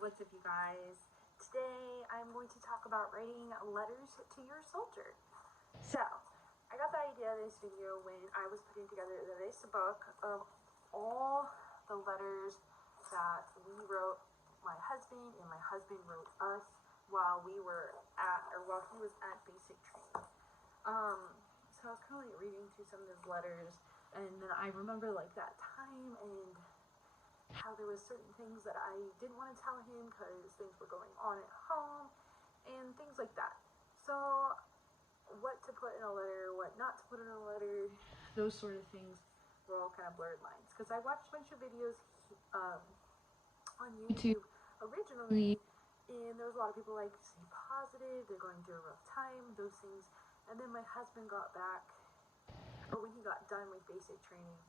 What's up, you guys? Today I'm going to talk about writing letters to your soldier. So, I got the idea of this video when I was putting together this book of all the letters that we wrote my husband and my husband wrote us while he was at basic training. So I was kind of like reading through some of his letters, and then I remember like that time and how there was certain things that I didn't want to tell him because things were going on at home and things like that. So what to put in a letter, what not to put in a letter, those sort of things were all kind of blurred lines. Because I watched a bunch of videos on YouTube originally, and there was a lot of people like, stay positive, they're going through a rough time, those things. And then my husband got back, or when he got done with basic training,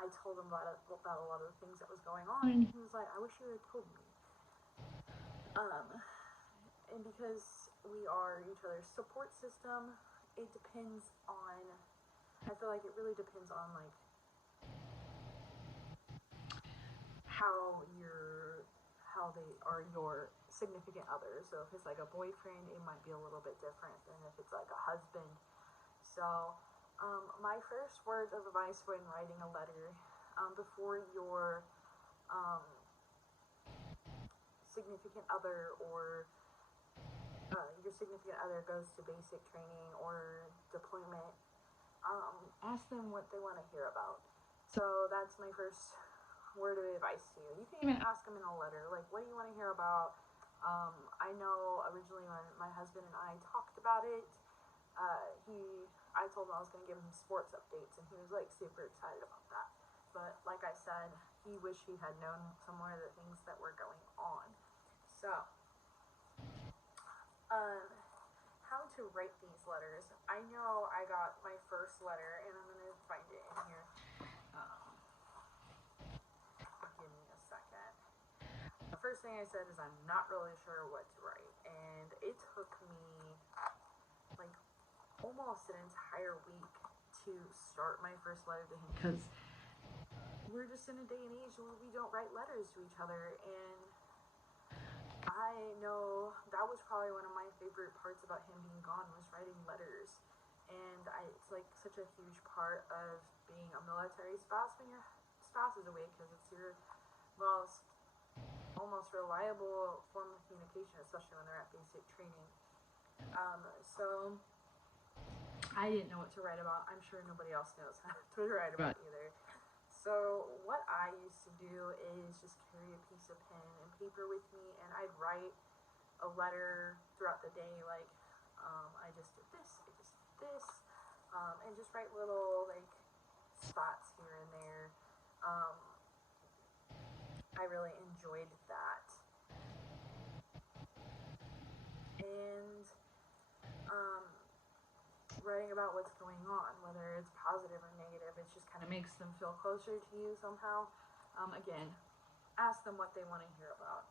I told him about a lot of the things that was going on, and he was like, I wish you had told me. And because we are each other's support system, it depends on, I feel like it really depends on like how they are your significant other. So if it's like a boyfriend, it might be a little bit different than if it's like a husband. So my first words of advice when writing a letter before your significant other or your significant other goes to basic training or deployment, ask them what they want to hear about. So that's my first word of advice to you. You can even ask them in a letter, like, what do you want to hear about? I know originally when my husband and I talked about it, I told him I was going to give him sports updates, and he was like super excited about that. But like I said, he wished he had known some more of the things that were going on. So, how to write these letters. I know I got my first letter, and I'm going to find it in here. Give me a second. The first thing I said is I'm not really sure what to write, and it took me like almost an entire week to start my first letter to him, because we're just in a day and age where we don't write letters to each other. And I know that was probably one of my favorite parts about him being gone, was writing letters. And it's like such a huge part of being a military spouse when your spouse is away, because it's your most almost reliable form of communication, especially when they're at basic training. So I didn't know what to write about. I'm sure nobody else knows how to write about either. So what I used to do is just carry a piece of pen and paper with me, and I'd write a letter throughout the day, like I just did this, I just did this, and just write little like spots here and there. I really enjoyed that. And writing about what's going on, whether it's positive or negative, it just kind of makes them feel closer to you somehow. Again, ask them what they want to hear about.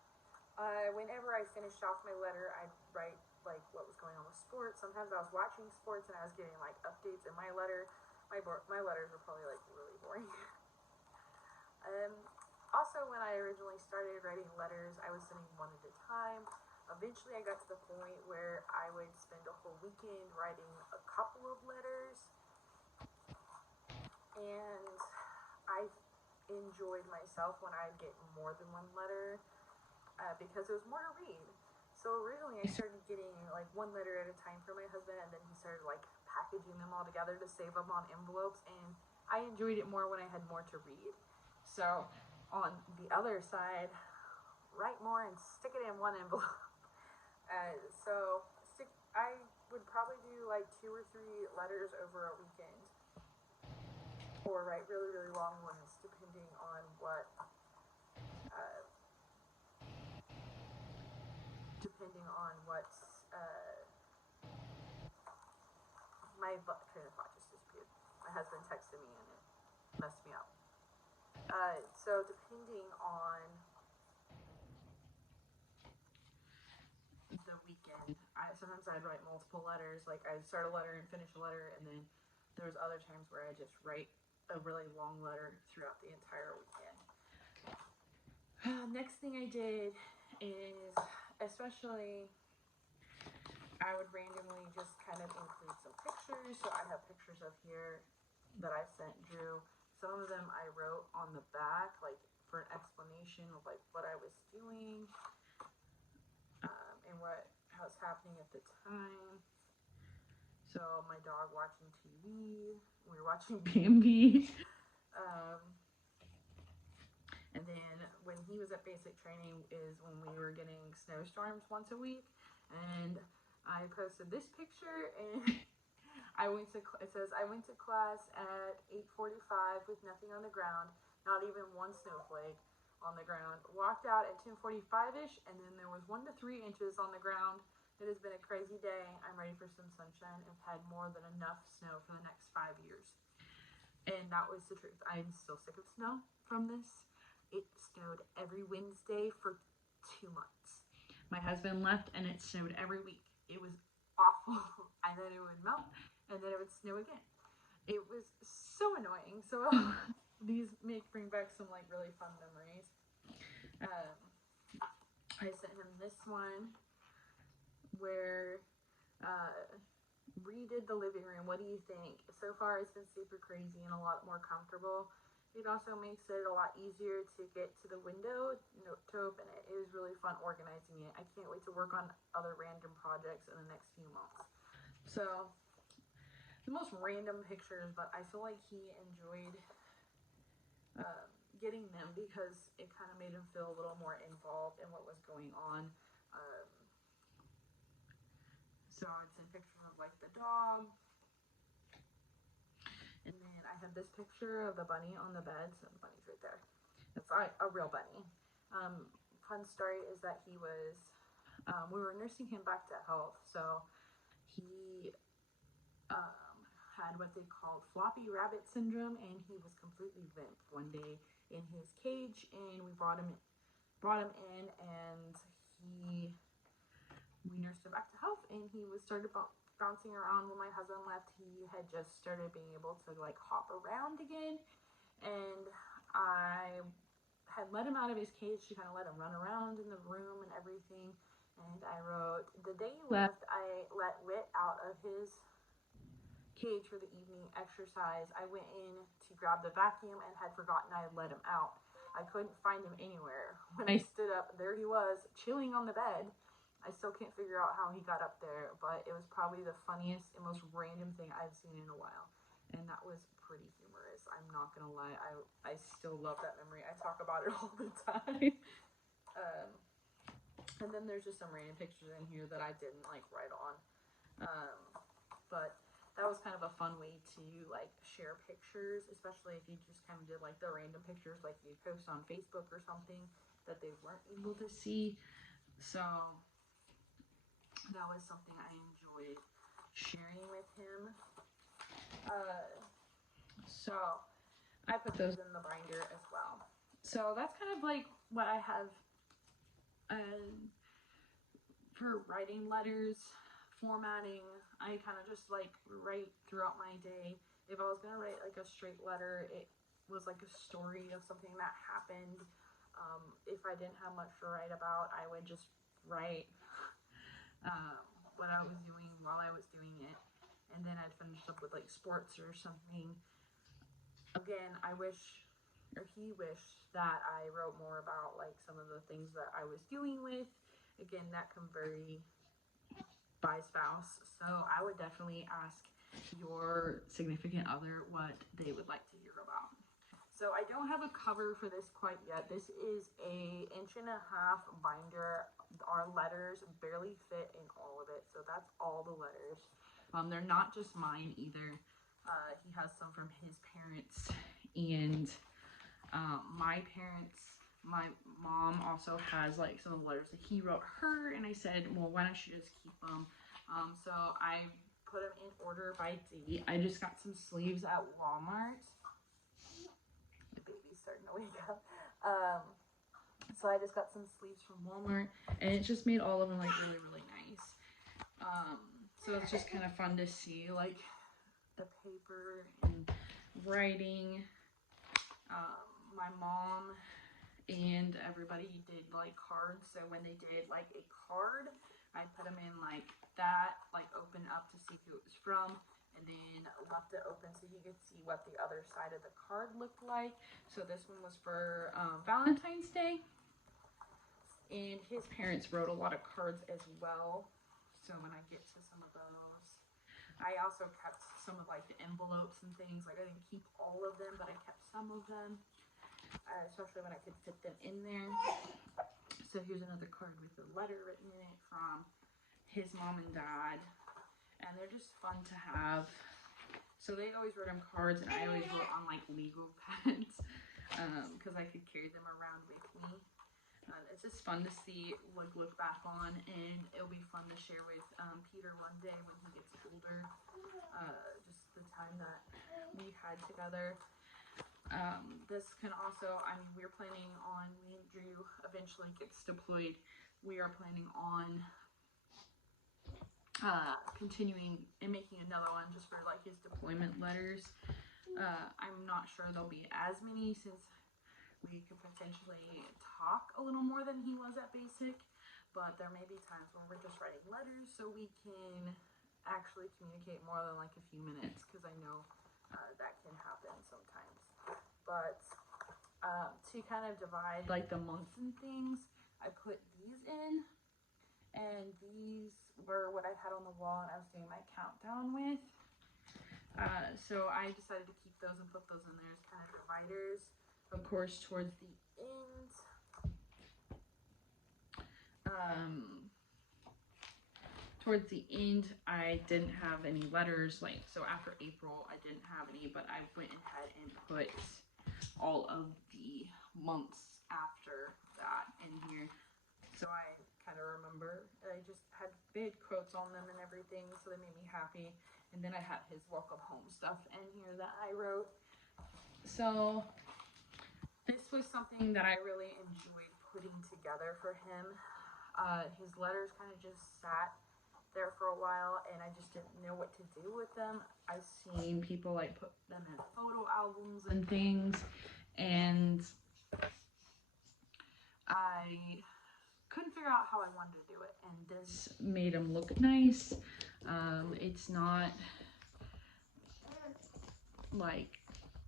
Whenever I finished off my letter, I'd write like what was going on with sports. Sometimes I was watching sports and I was getting like updates in my letter. My letters were probably like really boring. Also, when I originally started writing letters, I was sending one at a time. Eventually, I got to the point where I would spend a whole weekend writing a couple of letters, and I enjoyed myself when I'd get more than one letter, because it was more to read. So originally, I started getting like one letter at a time for my husband, and then he started like packaging them all together to save them on envelopes, and I enjoyed it more when I had more to read. So on the other side, write more and stick it in one envelope. I would probably do like 2 or 3 letters over a weekend, or write really, really long ones, depending on what, my train of thought just disappeared. My husband texted me and it messed me up. So depending on the weekend, sometimes I'd write multiple letters. Like I'd start a letter and finish a letter, and then there's other times where I just write a really long letter throughout the entire weekend. Next thing I did is, especially, I would randomly just kind of include some pictures. So I have pictures of here that I sent Drew. Some of them I wrote on the back, like for an explanation of like what I was doing, and how was happening at the time. So my dog watching TV, we were watching Bambi. And then when he was at basic training is when we were getting snowstorms once a week. And I posted this picture, and it says, I went to class at 8:45 with nothing on the ground, not even one snowflake on the ground. Walked out at 10:45-ish, and then there was 1 to 3 inches on the ground. It has been a crazy day. I'm ready for some sunshine. I've had more than enough snow for the next 5 years. And that was the truth. I'm still sick of snow from this. It snowed every Wednesday for 2 months. My husband left, and it snowed every week. It was awful. And then it would melt, and then it would snow again. It was so annoying. So these bring back some like really fun memories. I sent him this one where redid the living room. What do you think? So far it's been super crazy and a lot more comfortable. It also makes it a lot easier to get to the window to open it. It was really fun organizing it. I can't wait to work on other random projects in the next few months. So the most random pictures, but I feel like he enjoyed getting them because it kind of made him feel a little more involved in what was going on. So I'd send pictures of like the dog. And then I have this picture of the bunny on the bed. So the bunny's right there. It's a real bunny. Fun story is that we were nursing him back to health. So he had what they called floppy rabbit syndrome, and he was completely limp one day in his cage, and we brought him in, and we nursed him back to health, and he started bouncing around. When my husband left, he had just started being able to like hop around again, and I had let him out of his cage to kind of let him run around in the room and everything. And I wrote, the day you left, I let Wit out of his cage for the evening exercise. I went in to grab the vacuum and had forgotten I had let him out. I couldn't find him anywhere. When I stood up, there he was, chilling on the bed. I still can't figure out how he got up there, but it was probably the funniest and most random thing I've seen in a while. And that was pretty humorous. I'm not gonna lie, I still love that memory. I talk about it all the time. And then there's just some random pictures in here that I didn't like write on. But that was kind of a fun way to like share pictures, especially if you just kind of did like the random pictures like you post on Facebook or something that they weren't able to see. So that was something I enjoyed sharing with him. So I put those in the binder as well. So that's kind of like what I have for writing letters, formatting. I kind of just like write throughout my day. If I was gonna write like a straight letter, it was like a story of something that happened. If I didn't have much to write about, I would just write what I was doing while I was doing it, and then I'd finish up with like sports or something. Again, he wished that I wrote more about like some of the things that I was dealing with. Again, that can vary by spouse, so I would definitely ask your significant other what they would like to hear about. So I don't have a cover for this quite yet. This is a 1.5 inch binder. Our letters barely fit in all of it, so that's all the letters. They're not just mine either. He has some from his parents and my parents. My mom also has like some of the letters that he wrote her, and I said, well, why don't you just keep them? So I put them in order by date. I just got some sleeves at Walmart. The baby's starting to wake up. So I just got some sleeves from Walmart, and it just made all of them like really, really nice. So it's just kind of fun to see like the paper and writing. My mom and everybody did like cards. So when they did like a card, I put them in like that, like open up to see who it was from, and then left it open so you could see what the other side of the card looked like. So this one was for Valentine's Day, and his parents wrote a lot of cards as well. So when I get to some of those, I also kept some of like the envelopes and things. Like I didn't keep all of them, but I kept some of them, especially when I could fit them in there. So here's another card with a letter written in it from his mom and dad, and they're just fun to have. So they always wrote him cards, and I always wrote on like legal pads because I could carry them around with me. It's just fun to see, like look back on, and it'll be fun to share with Peter one day when he gets older. Just the time that we had together. This can also, I mean, we're planning on, me and Drew eventually gets deployed. We are planning on continuing and making another one just for like his deployment letters. I'm not sure there'll be as many since we could potentially talk a little more than he was at basic, but there may be times when we're just writing letters so we can actually communicate more than like a few minutes, because I know that can happen sometimes. But to kind of divide like the months and things, I put these in, and these were what I had on the wall and I was doing my countdown with. So I decided to keep those and put those in there as kind of dividers. Of course, towards the end, I didn't have any letters. Like, so after April, I didn't have any, but I went ahead and put all of the months after that in here. So I kind of remember. I just had big quotes on them and everything, so they made me happy. And then I have his welcome home stuff in here that I wrote. So this was something that I really enjoyed putting together for him. His letters kind of just sat there for a while, and I just didn't know what to do with them. I've seen people like put them in photo albums and things, and I couldn't figure out how I wanted to do it, and this made them look nice. It's not like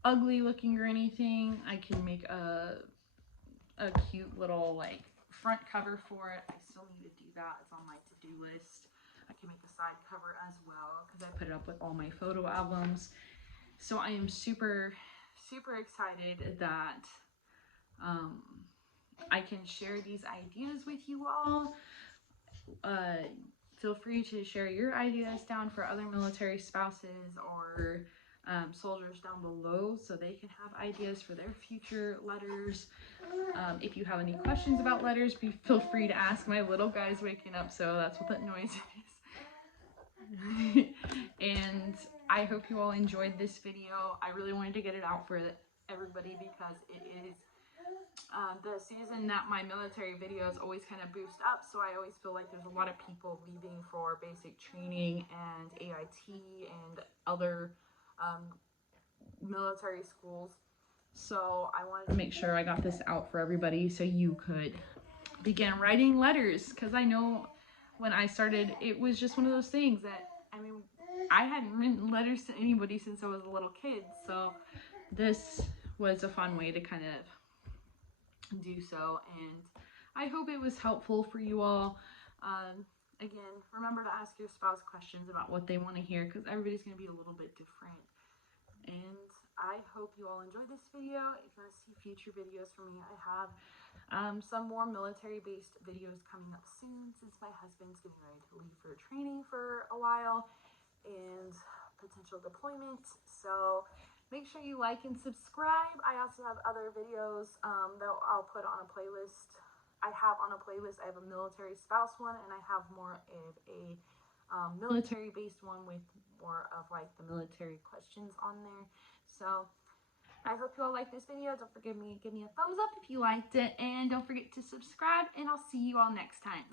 ugly looking or anything. I can make a cute little like front cover for it. I still need to do that. It's on my to-do list. I can make a side cover as well because I put it up with all my photo albums. So I am super excited that I can share these ideas with you all. Feel free to share your ideas down for other military spouses or soldiers down below so they can have ideas for their future letters. If you have any questions about letters, feel free to ask. My little guy's waking up, so that's what that noise is. And I hope you all enjoyed this video. I really wanted to get it out for everybody because it is the season that my military videos always kind of boost up, so I always feel like there's a lot of people leaving for basic training and AIT and other military schools. So I wanted to make sure I got this out for everybody so you could begin writing letters, because I know when I started it was just one of those things that, I mean, I hadn't written letters to anybody since I was a little kid, so this was a fun way to kind of do so, and I hope it was helpful for you all. Again, remember to ask your spouse questions about what they want to hear, because everybody's going to be a little bit different. And I hope you all enjoyed this video. If you want to see future videos from me, I have some more military-based videos coming up soon, since my husband's getting ready to leave for training for a while and potential deployment. So make sure you like and subscribe. I also have other videos that I'll put on a playlist. I have a military spouse one, and I have more of a military-based one with more of like the military questions on there. So I hope you all like this video. Don't forget give me a thumbs up if you liked it, and don't forget to subscribe, and I'll see you all next time.